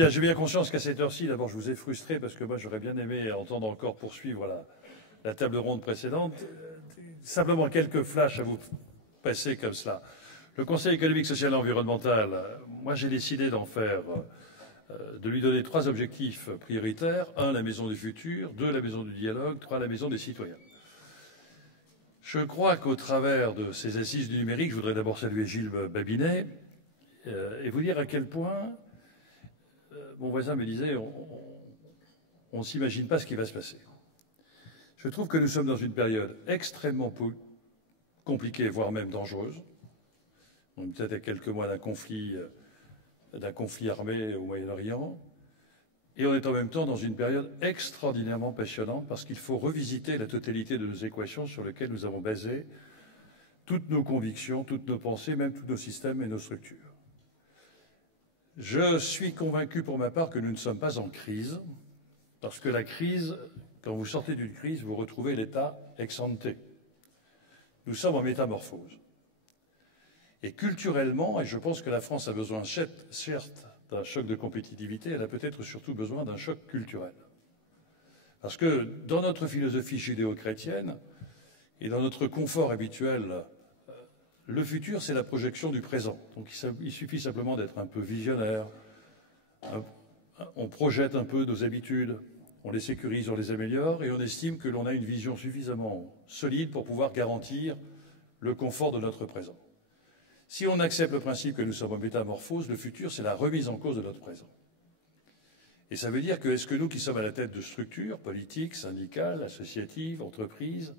Bien, j'ai bien conscience qu'à cette heure-ci, d'abord, je vous ai frustré parce que moi, j'aurais bien aimé entendre encore poursuivre la table ronde précédente. Simplement quelques flashs à vous passer comme cela. Le Conseil économique, social et environnemental, moi, j'ai décidé d'en faire, de lui donner 3 objectifs prioritaires. 1, la maison du futur. 2, la maison du dialogue. 3, la maison des citoyens. Je crois qu'au travers de ces assises du numérique, je voudrais d'abord saluer Gilles Babinet et vous dire à quel point mon voisin me disait on ne s'imagine pas ce qui va se passer. Je trouve que nous sommes dans une période extrêmement compliquée, voire même dangereuse. On est peut-être à quelques mois d'un conflit armé au Moyen-Orient. Et on est en même temps dans une période extraordinairement passionnante parce qu'il faut revisiter la totalité de nos équations sur lesquelles nous avons basé toutes nos convictions, toutes nos pensées, même tous nos systèmes et nos structures. Je suis convaincu pour ma part que nous ne sommes pas en crise, parce que la crise, quand vous sortez d'une crise, vous retrouvez l'état ex ante. Nous sommes en métamorphose. Et culturellement, et je pense que la France a besoin, certes, d'un choc de compétitivité, elle a peut-être surtout besoin d'un choc culturel. Parce que dans notre philosophie judéo-chrétienne et dans notre confort habituel, le futur, c'est la projection du présent. Donc il suffit simplement d'être un peu visionnaire. On projette un peu nos habitudes, on les sécurise, on les améliore et on estime que l'on a une vision suffisamment solide pour pouvoir garantir le confort de notre présent. Si on accepte le principe que nous sommes en métamorphose, le futur, c'est la remise en cause de notre présent. Et ça veut dire que est-ce que nous qui sommes à la tête de structures politiques, syndicales, associatives, entreprises,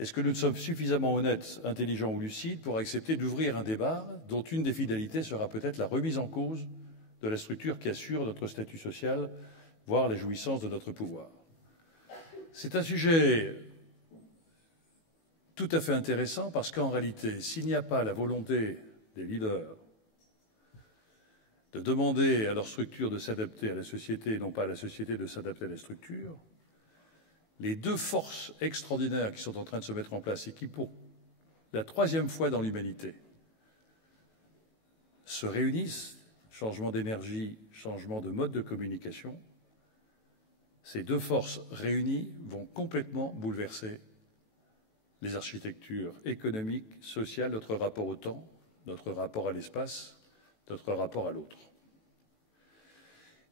est-ce que nous sommes suffisamment honnêtes, intelligents ou lucides pour accepter d'ouvrir un débat dont une des finalités sera peut-être la remise en cause de la structure qui assure notre statut social, voire les jouissances de notre pouvoir? C'est un sujet tout à fait intéressant parce qu'en réalité, s'il n'y a pas la volonté des leaders de demander à leur structure de s'adapter à la société et non pas à la société de s'adapter à la structure, les 2 forces extraordinaires qui sont en train de se mettre en place et qui, pour la 3e fois dans l'humanité, se réunissent, changement d'énergie, changement de mode de communication, ces 2 forces réunies vont complètement bouleverser les architectures économiques, sociales, notre rapport au temps, notre rapport à l'espace, notre rapport à l'autre.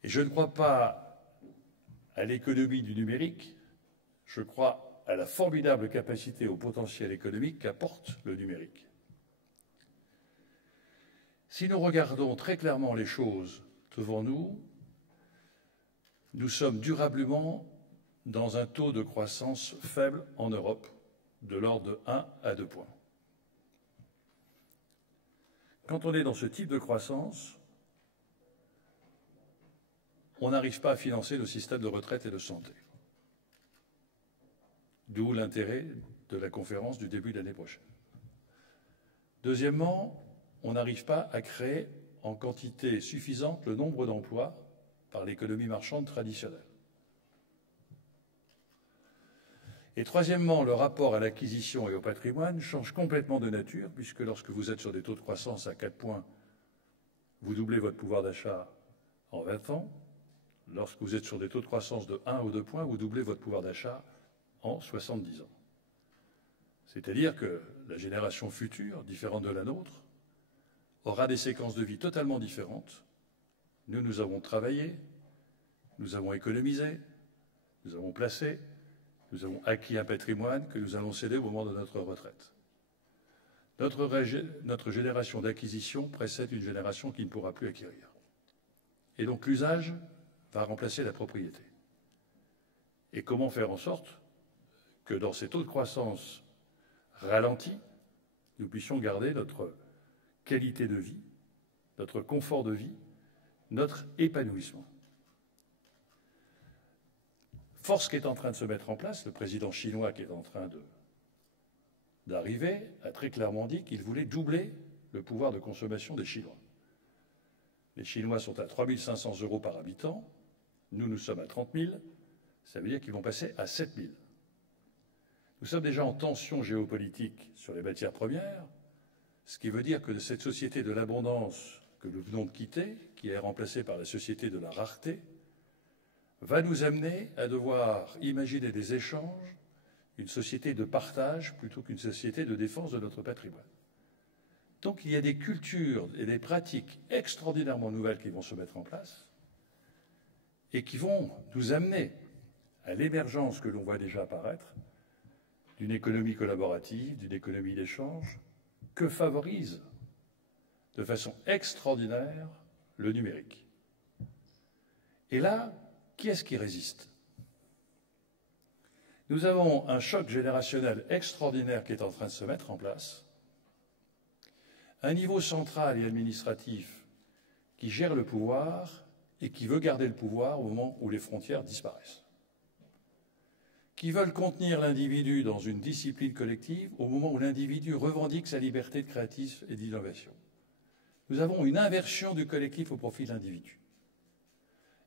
Et je ne crois pas à l'économie du numérique, je crois à la formidable capacité, au potentiel économique qu'apporte le numérique. Si nous regardons très clairement les choses devant nous, nous sommes durablement dans un taux de croissance faible en Europe, de l'ordre de 1 à 2 points. Quand on est dans ce type de croissance, on n'arrive pas à financer nos systèmes de retraite et de santé. D'où l'intérêt de la conférence du début de l'année prochaine. Deuxièmement, on n'arrive pas à créer en quantité suffisante le nombre d'emplois par l'économie marchande traditionnelle. Et troisièmement, le rapport à l'acquisition et au patrimoine change complètement de nature, puisque lorsque vous êtes sur des taux de croissance à 4 points, vous doublez votre pouvoir d'achat en 20 ans. Lorsque vous êtes sur des taux de croissance de 1 ou 2 points, vous doublez votre pouvoir d'achat en 70 ans. C'est-à-dire que la génération future, différente de la nôtre, aura des séquences de vie totalement différentes. Nous avons travaillé, nous avons économisé, nous avons placé, nous avons acquis un patrimoine que nous allons céder au moment de notre retraite. Notre génération d'acquisition précède une génération qui ne pourra plus acquérir. Et donc l'usage va remplacer la propriété. Et comment faire en sorte que dans ces taux de croissance ralentis, nous puissions garder notre qualité de vie, notre confort de vie, notre épanouissement. Force qui est en train de se mettre en place, le président chinois qui est en train d'arriver a très clairement dit qu'il voulait doubler le pouvoir de consommation des Chinois. Les Chinois sont à 3 500 € par habitant, nous sommes à 30 000, ça veut dire qu'ils vont passer à 7 000. Nous sommes déjà en tension géopolitique sur les matières premières, ce qui veut dire que cette société de l'abondance que nous venons de quitter, qui est remplacée par la société de la rareté, va nous amener à devoir imaginer des échanges, une société de partage plutôt qu'une société de défense de notre patrimoine. Donc il y a des cultures et des pratiques extraordinairement nouvelles qui vont se mettre en place et qui vont nous amener à l'émergence que l'on voit déjà apparaître d'une économie collaborative, d'une économie d'échange, que favorise de façon extraordinaire le numérique. Et là, qui est-ce qui résiste? Nous avons un choc générationnel extraordinaire qui est en train de se mettre en place, un niveau central et administratif qui gère le pouvoir et qui veut garder le pouvoir au moment où les frontières disparaissent, qui veulent contenir l'individu dans une discipline collective au moment où l'individu revendique sa liberté de créatisme et d'innovation. Nous avons une inversion du collectif au profit de l'individu.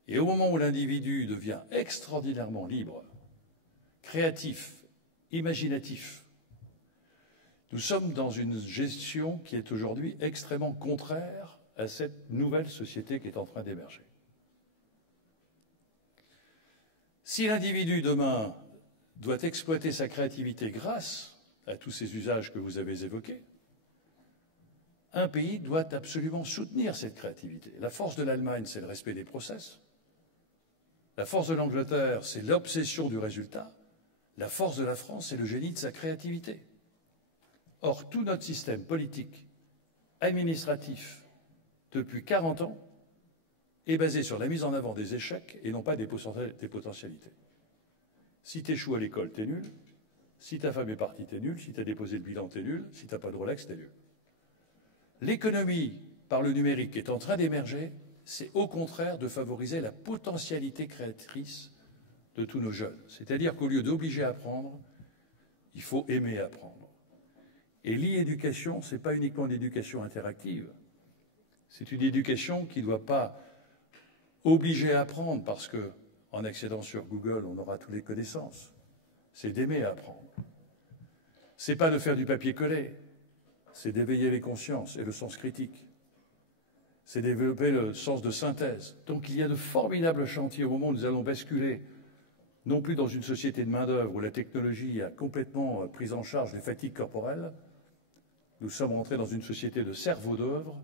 Et au moment où l'individu devient extraordinairement libre, créatif, imaginatif, nous sommes dans une gestion qui est aujourd'hui extrêmement contraire à cette nouvelle société qui est en train d'émerger. Si l'individu demain doit exploiter sa créativité grâce à tous ces usages que vous avez évoqués, un pays doit absolument soutenir cette créativité. La force de l'Allemagne, c'est le respect des process. La force de l'Angleterre, c'est l'obsession du résultat. La force de la France, c'est le génie de sa créativité. Or, tout notre système politique, administratif, depuis 40 ans, est basé sur la mise en avant des échecs et non pas des potentialités. Si tu échoues à l'école, t'es nul. Si ta femme est partie, t'es nul. Si tu as déposé le bilan, t'es nul. Si tu n'as pas de Rolex, t'es nul. L'économie, par le numérique, est en train d'émerger, c'est au contraire de favoriser la potentialité créatrice de tous nos jeunes. C'est-à-dire qu'au lieu d'obliger à apprendre, il faut aimer apprendre. Et l'e-éducation, ce n'est pas uniquement une éducation interactive. C'est une éducation qui ne doit pas obliger à apprendre parce qu'en accédant sur Google, on aura toutes les connaissances. C'est d'aimer apprendre. Ce n'est pas de faire du papier-collé. C'est d'éveiller les consciences et le sens critique. C'est développer le sens de synthèse. Donc il y a de formidables chantiers au moment où nous allons basculer, non plus dans une société de main-d'œuvre où la technologie a complètement pris en charge les fatigues corporelles. Nous sommes rentrés dans une société de cerveau d'œuvre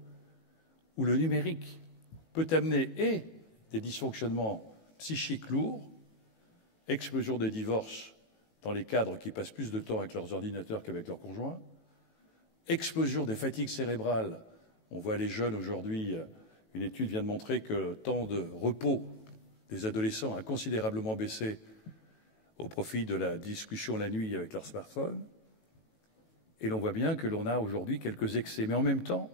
où le numérique peut amener et des dysfonctionnements psychiques lourds, explosion des divorces dans les cadres qui passent plus de temps avec leurs ordinateurs qu'avec leurs conjoints, explosion des fatigues cérébrales. On voit les jeunes aujourd'hui, une étude vient de montrer que le temps de repos des adolescents a considérablement baissé au profit de la discussion la nuit avec leur smartphone. Et l'on voit bien que l'on a aujourd'hui quelques excès. Mais en même temps,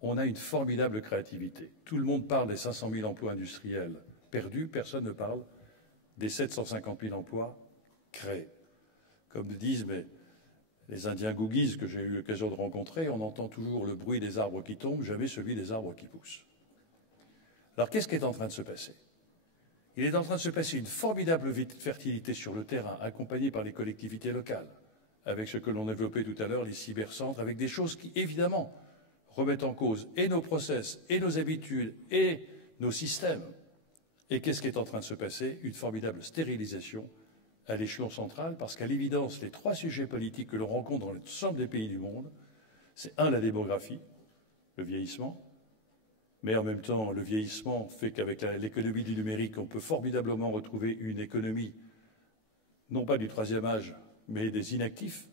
on a une formidable créativité. Tout le monde parle des 500 000 emplois industriels perdus, personne ne parle des 750 000 emplois créés. Comme disent les Indiens Gougis que j'ai eu l'occasion de rencontrer, on entend toujours le bruit des arbres qui tombent, jamais celui des arbres qui poussent. Alors qu'est-ce qui est en train de se passer? Il est en train de se passer une formidable fertilité sur le terrain, accompagnée par les collectivités locales, avec ce que l'on développait tout à l'heure, les cybercentres, avec des choses qui, évidemment, remettent en cause et nos process, et nos habitudes, et nos systèmes. Et qu'est-ce qui est en train de se passer? Une formidable stérilisation à l'échelon central, parce qu'à l'évidence, les trois sujets politiques que l'on rencontre dans l'ensemble des pays du monde, c'est un, la démographie, le vieillissement, mais en même temps, le vieillissement fait qu'avec l'économie du numérique, on peut formidablement retrouver une économie, non pas du troisième âge, mais des inactifs.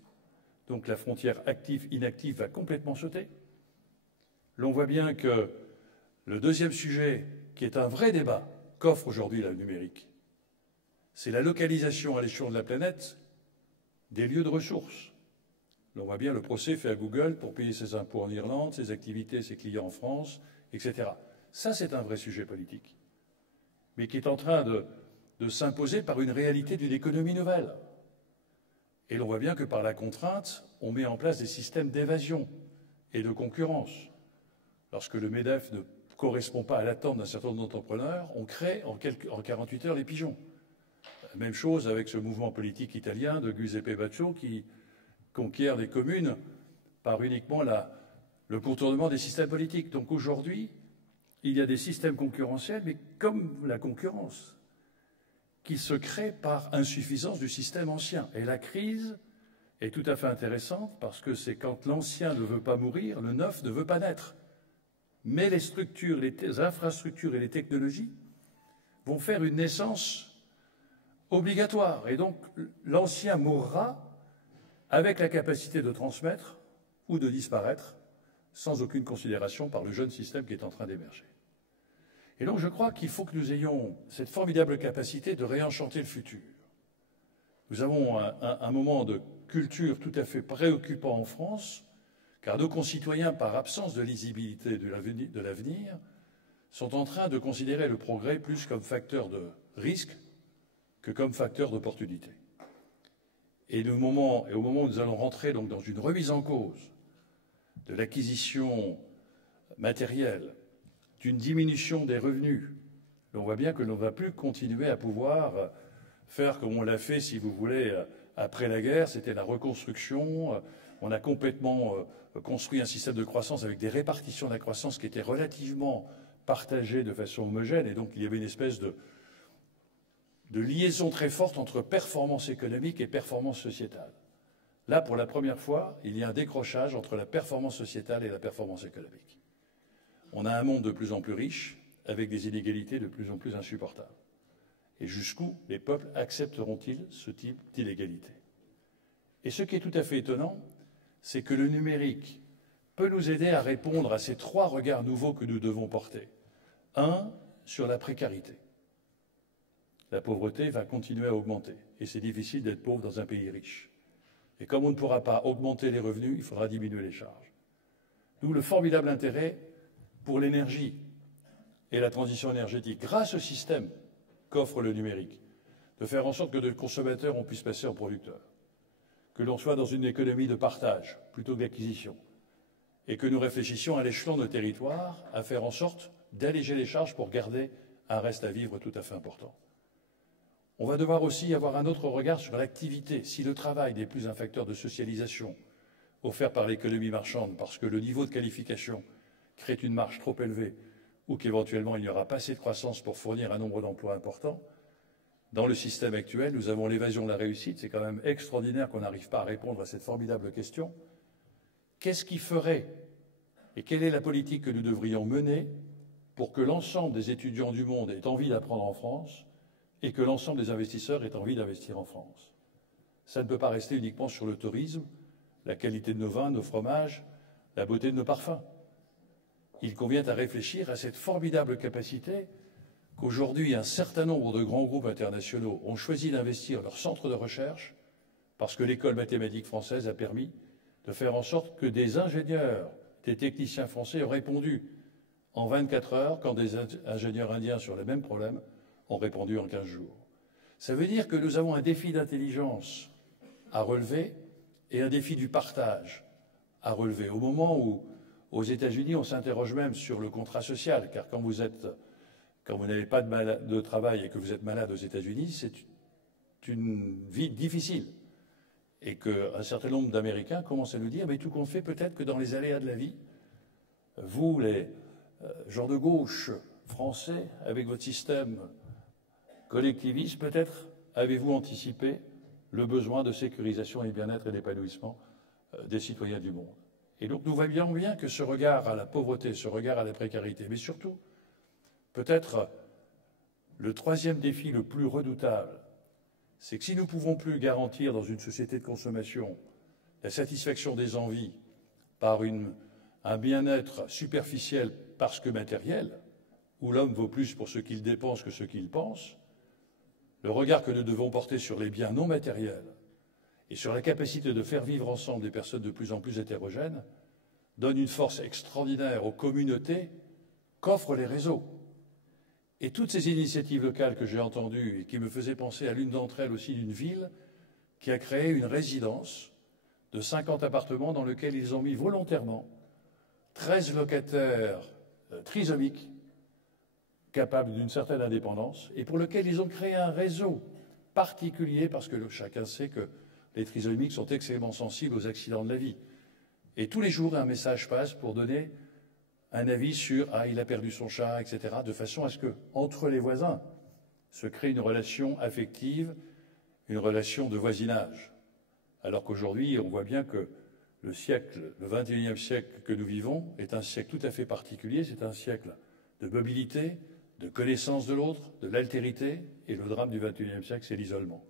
Donc la frontière actif-inactif va complètement sauter. L'on voit bien que le deuxième sujet, qui est un vrai débat, qu'offre aujourd'hui le numérique, c'est la localisation à l'échelon de la planète des lieux de ressources. L'on voit bien le procès fait à Google pour payer ses impôts en Irlande, ses activités, ses clients en France, etc. Ça, c'est un vrai sujet politique, mais qui est en train de s'imposer par une réalité d'une économie nouvelle. Et l'on voit bien que par la contrainte, on met en place des systèmes d'évasion et de concurrence. Lorsque le MEDEF ne correspond pas à l'attente d'un certain nombre d'entrepreneurs, on crée en 48 heures les pigeons. Même chose avec ce mouvement politique italien de Giuseppe Baccio qui conquiert des communes par uniquement le contournement des systèmes politiques. Donc aujourd'hui, il y a des systèmes concurrentiels, mais comme la concurrence, qui se créent par insuffisance du système ancien. Et la crise est tout à fait intéressante parce que c'est quand l'ancien ne veut pas mourir, le neuf ne veut pas naître. Mais les structures, les infrastructures et les technologies vont faire une naissance obligatoire. Et donc l'ancien mourra avec la capacité de transmettre ou de disparaître sans aucune considération par le jeune système qui est en train d'émerger. Et donc je crois qu'il faut que nous ayons cette formidable capacité de réenchanter le futur. Nous avons un moment de culture tout à fait préoccupant en France, car nos concitoyens, par absence de lisibilité de l'avenir, sont en train de considérer le progrès plus comme facteur de risque que comme facteur d'opportunité. Et au moment où nous allons rentrer donc dans une remise en cause de l'acquisition matérielle, d'une diminution des revenus, on voit bien que l'on ne va plus continuer à pouvoir faire comme on l'a fait, si vous voulez, après la guerre, c'était la reconstruction. On a complètement construit un système de croissance avec des répartitions de la croissance qui étaient relativement partagées de façon homogène, et donc il y avait une espèce de liaison très forte entre performance économique et performance sociétale. Là, pour la première fois, il y a un décrochage entre la performance sociétale et la performance économique. On a un monde de plus en plus riche, avec des inégalités de plus en plus insupportables. Et jusqu'où les peuples accepteront-ils ce type d'inégalité? Et ce qui est tout à fait étonnant, c'est que le numérique peut nous aider à répondre à ces trois regards nouveaux que nous devons porter. Un, sur la précarité. La pauvreté va continuer à augmenter, et c'est difficile d'être pauvre dans un pays riche. Et comme on ne pourra pas augmenter les revenus, il faudra diminuer les charges. D'où le formidable intérêt pour l'énergie et la transition énergétique, grâce au système qu'offre le numérique, de faire en sorte que de consommateurs, on puisse passer en producteurs, que l'on soit dans une économie de partage plutôt que d'acquisition, et que nous réfléchissions à l'échelon de nos territoires à faire en sorte d'alléger les charges pour garder un reste à vivre tout à fait important. On va devoir aussi avoir un autre regard sur l'activité. Si le travail n'est plus un facteur de socialisation offert par l'économie marchande, parce que le niveau de qualification crée une marge trop élevée, ou qu'éventuellement il n'y aura pas assez de croissance pour fournir un nombre d'emplois important, dans le système actuel, nous avons l'évasion de la réussite. C'est quand même extraordinaire qu'on n'arrive pas à répondre à cette formidable question. Qu'est-ce qui ferait et quelle est la politique que nous devrions mener pour que l'ensemble des étudiants du monde aient envie d'apprendre en France et que l'ensemble des investisseurs aient envie d'investir en France? Ça ne peut pas rester uniquement sur le tourisme, la qualité de nos vins, nos fromages, la beauté de nos parfums. Il convient à réfléchir à cette formidable capacité qu'aujourd'hui un certain nombre de grands groupes internationaux ont choisi d'investir leur centre de recherche parce que l'école mathématique française a permis de faire en sorte que des ingénieurs, des techniciens français ont répondu en 24 heures quand des ingénieurs indiens sur le même problème ont répondu en 15 jours. Ça veut dire que nous avons un défi d'intelligence à relever et un défi du partage à relever. Au moment où, aux États-Unis, on s'interroge même sur le contrat social, car quand vous n'avez pas de travail et que vous êtes malade aux États-Unis, c'est une vie difficile. Et qu'un certain nombre d'Américains commencent à nous dire, mais tout compte fait, peut-être que dans les aléas de la vie, vous, les gens de gauche français, avec votre système collectiviste, peut-être avez-vous anticipé le besoin de sécurisation et bien-être et d'épanouissement des citoyens du monde. Et donc nous voyons bien que ce regard à la pauvreté, ce regard à la précarité, mais surtout, peut-être le troisième défi le plus redoutable, c'est que si nous ne pouvons plus garantir dans une société de consommation la satisfaction des envies par un bien-être superficiel parce que matériel, où l'homme vaut plus pour ce qu'il dépense que ce qu'il pense, le regard que nous devons porter sur les biens non matériels et sur la capacité de faire vivre ensemble des personnes de plus en plus hétérogènes donne une force extraordinaire aux communautés qu'offrent les réseaux. Et toutes ces initiatives locales que j'ai entendues et qui me faisaient penser à l'une d'entre elles aussi d'une ville qui a créé une résidence de 50 appartements dans lequel ils ont mis volontairement 13 locataires trisomiques capables d'une certaine indépendance et pour lequel ils ont créé un réseau particulier parce que chacun sait que les trisomiques sont extrêmement sensibles aux accidents de la vie. Et tous les jours, un message passe pour donner un avis sur « Ah, il a perdu son chat », etc., de façon à ce que, entre les voisins, se crée une relation affective, une relation de voisinage. Alors qu'aujourd'hui, on voit bien que le XXIe siècle que nous vivons est un siècle tout à fait particulier. C'est un siècle de mobilité, de connaissance de l'autre, de l'altérité. Et le drame du XXIe siècle, c'est l'isolement.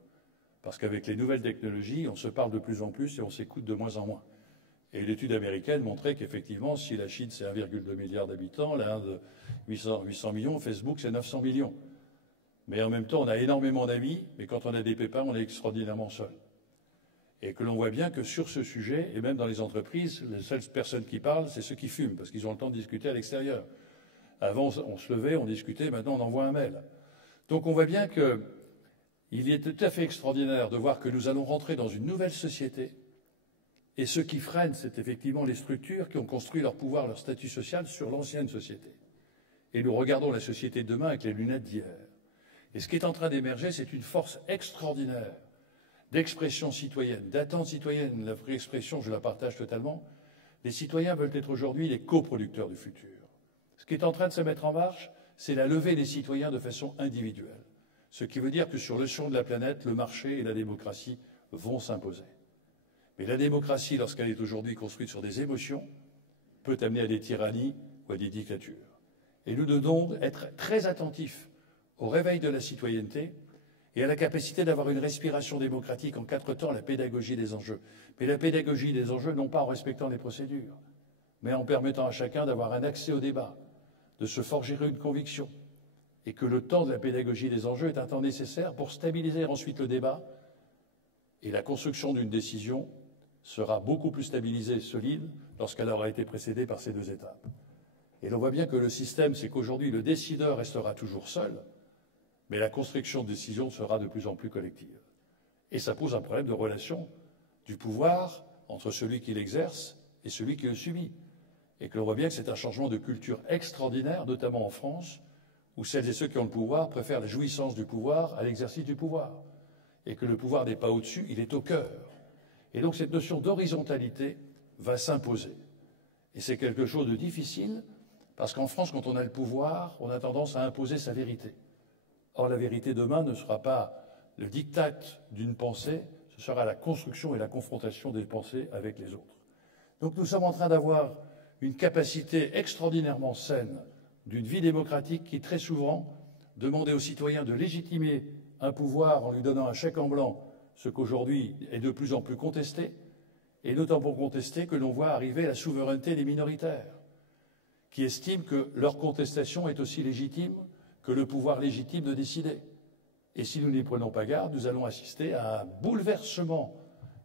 Parce qu'avec les nouvelles technologies, on se parle de plus en plus et on s'écoute de moins en moins. Et l'étude américaine montrait qu'effectivement, si la Chine, c'est 1,2 milliard d'habitants, l'Inde, 800 millions, Facebook, c'est 900 millions. Mais en même temps, on a énormément d'amis, mais quand on a des pépins, on est extraordinairement seul. Et que l'on voit bien que sur ce sujet, et même dans les entreprises, les seules personnes qui parlent, c'est ceux qui fument, parce qu'ils ont le temps de discuter à l'extérieur. Avant, on se levait, on discutait, maintenant on envoie un mail. Donc on voit bien qu'il est tout à fait extraordinaire de voir que nous allons rentrer dans une nouvelle société. Et ce qui freine, c'est effectivement les structures qui ont construit leur pouvoir, leur statut social sur l'ancienne société. Et nous regardons la société de demain avec les lunettes d'hier. Et ce qui est en train d'émerger, c'est une force extraordinaire d'expression citoyenne, d'attente citoyenne. La vraie expression, je la partage totalement. Les citoyens veulent être aujourd'hui les coproducteurs du futur. Ce qui est en train de se mettre en marche, c'est la levée des citoyens de façon individuelle. Ce qui veut dire que sur le champ de la planète, le marché et la démocratie vont s'imposer. Mais la démocratie, lorsqu'elle est aujourd'hui construite sur des émotions, peut amener à des tyrannies ou à des dictatures. Et nous devons être très attentifs au réveil de la citoyenneté et à la capacité d'avoir une respiration démocratique en 4 temps, la pédagogie des enjeux. Mais la pédagogie des enjeux, non pas en respectant les procédures, mais en permettant à chacun d'avoir un accès au débat, de se forger une conviction, et que le temps de la pédagogie des enjeux est un temps nécessaire pour stabiliser ensuite le débat, et la construction d'une décision sera beaucoup plus stabilisée et solide lorsqu'elle aura été précédée par ces 2 étapes. Et l'on voit bien que le système, c'est qu'aujourd'hui, le décideur restera toujours seul, mais la construction de décisions sera de plus en plus collective. Et ça pose un problème de relation du pouvoir entre celui qui l'exerce et celui qui le subit. Et que l'on voit bien que c'est un changement de culture extraordinaire, notamment en France, où celles et ceux qui ont le pouvoir préfèrent la jouissance du pouvoir à l'exercice du pouvoir. Et que le pouvoir n'est pas au-dessus, il est au cœur. Et donc cette notion d'horizontalité va s'imposer. Et c'est quelque chose de difficile, parce qu'en France, quand on a le pouvoir, on a tendance à imposer sa vérité. Or, la vérité demain ne sera pas le diktat d'une pensée, ce sera la construction et la confrontation des pensées avec les autres. Donc nous sommes en train d'avoir une capacité extraordinairement saine d'une vie démocratique qui, très souvent, demandait aux citoyens de légitimer un pouvoir en lui donnant un chèque en blanc, ce qu'aujourd'hui est de plus en plus contesté, et d'autant pour contester que l'on voit arriver la souveraineté des minoritaires, qui estiment que leur contestation est aussi légitime que le pouvoir légitime de décider. Et si nous n'y prenons pas garde, nous allons assister à un bouleversement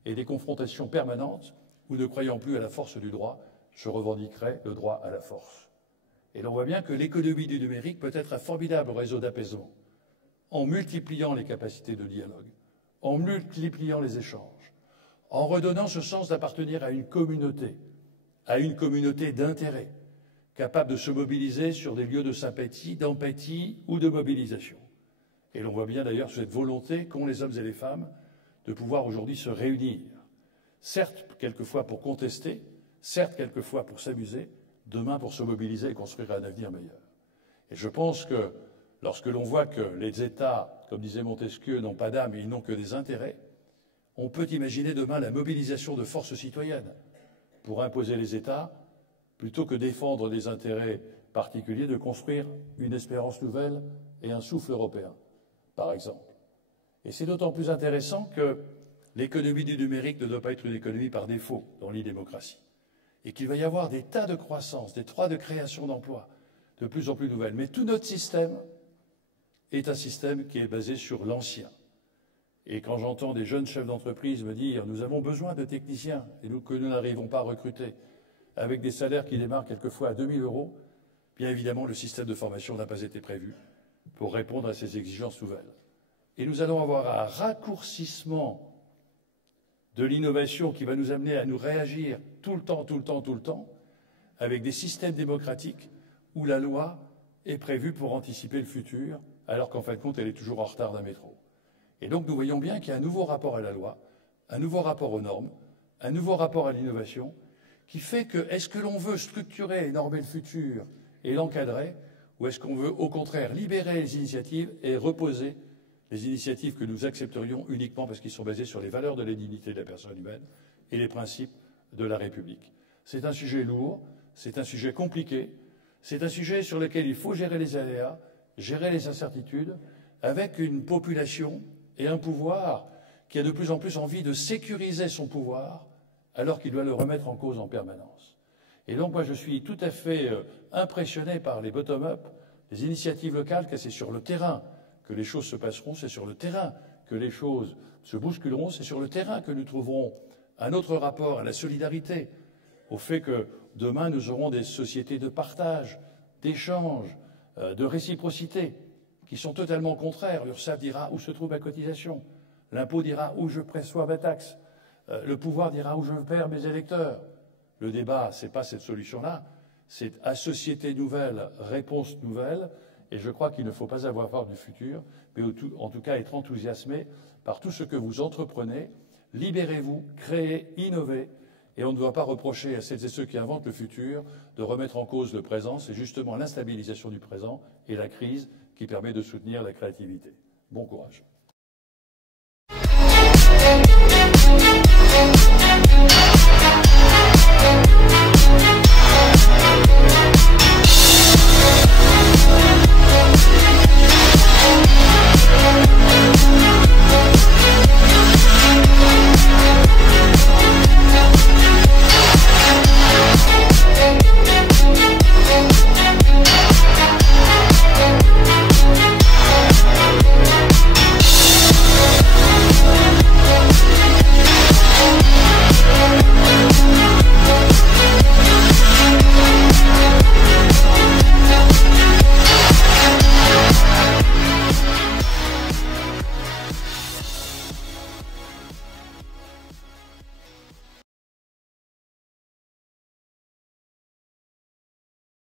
et des confrontations permanentes où, ne croyant plus à la force du droit, je revendiquerai le droit à la force. Et l'on voit bien que l'économie du numérique peut être un formidable réseau d'apaisement, en multipliant les capacités de dialogue, en multipliant les échanges, en redonnant ce sens d'appartenir à une communauté d'intérêt, capable de se mobiliser sur des lieux de sympathie, d'empathie ou de mobilisation. Et l'on voit bien d'ailleurs cette volonté qu'ont les hommes et les femmes de pouvoir aujourd'hui se réunir, certes quelquefois pour contester, certes quelquefois pour s'amuser, demain pour se mobiliser et construire un avenir meilleur. Et je pense que lorsque l'on voit que les États, comme disait Montesquieu, n'ont pas d'âme et ils n'ont que des intérêts, on peut imaginer demain la mobilisation de forces citoyennes pour imposer les États, plutôt que défendre des intérêts particuliers, de construire une espérance nouvelle et un souffle européen, par exemple. Et c'est d'autant plus intéressant que l'économie du numérique ne doit pas être une économie par défaut dans l'e-démocratie, et qu'il va y avoir des tas de croissance, des tas de création d'emplois de plus en plus nouvelles. Mais tout notre système est un système qui est basé sur l'ancien. Et quand j'entends des jeunes chefs d'entreprise me dire « nous avons besoin de techniciens et que nous n'arrivons pas à recruter », avec des salaires qui démarrent quelquefois à 2 000 €, bien évidemment, le système de formation n'a pas été prévu pour répondre à ces exigences nouvelles. Et nous allons avoir un raccourcissement de l'innovation qui va nous amener à nous réagir tout le temps, avec des systèmes démocratiques où la loi est prévue pour anticiper le futur, alors qu'en fin de compte, elle est toujours en retard d'un métro. Et donc, nous voyons bien qu'il y a un nouveau rapport à la loi, un nouveau rapport aux normes, un nouveau rapport à l'innovation, qui fait que, est-ce que l'on veut structurer et normer le futur et l'encadrer, ou est-ce qu'on veut au contraire libérer les initiatives et reposer les initiatives que nous accepterions uniquement parce qu'ils sont basés sur les valeurs de la dignité de la personne humaine et les principes de la République. C'est un sujet lourd, c'est un sujet compliqué, c'est un sujet sur lequel il faut gérer les aléas, gérer les incertitudes, avec une population et un pouvoir qui a de plus en plus envie de sécuriser son pouvoir alors qu'il doit le remettre en cause en permanence. Et donc moi je suis tout à fait impressionné par les bottom-up, les initiatives locales, que c'est sur le terrain que les choses se passeront, c'est sur le terrain que les choses se bousculeront, c'est sur le terrain que nous trouverons un autre rapport à la solidarité, au fait que demain nous aurons des sociétés de partage, d'échange, de réciprocité, qui sont totalement contraires. L'URSSAF dira où se trouve ma cotisation, l'impôt dira où je perçois ma taxe, le pouvoir dira où je perds mes électeurs. Le débat, ce n'est pas cette solution-là, c'est à société nouvelle, réponse nouvelle, et je crois qu'il ne faut pas avoir peur du futur, mais en tout cas être enthousiasmé par tout ce que vous entreprenez. Libérez-vous, créez, innovez, et on ne doit pas reprocher à celles et ceux qui inventent le futur de remettre en cause le présent. C'est justement l'instabilisation du présent et la crise qui permet de soutenir la créativité. Bon courage.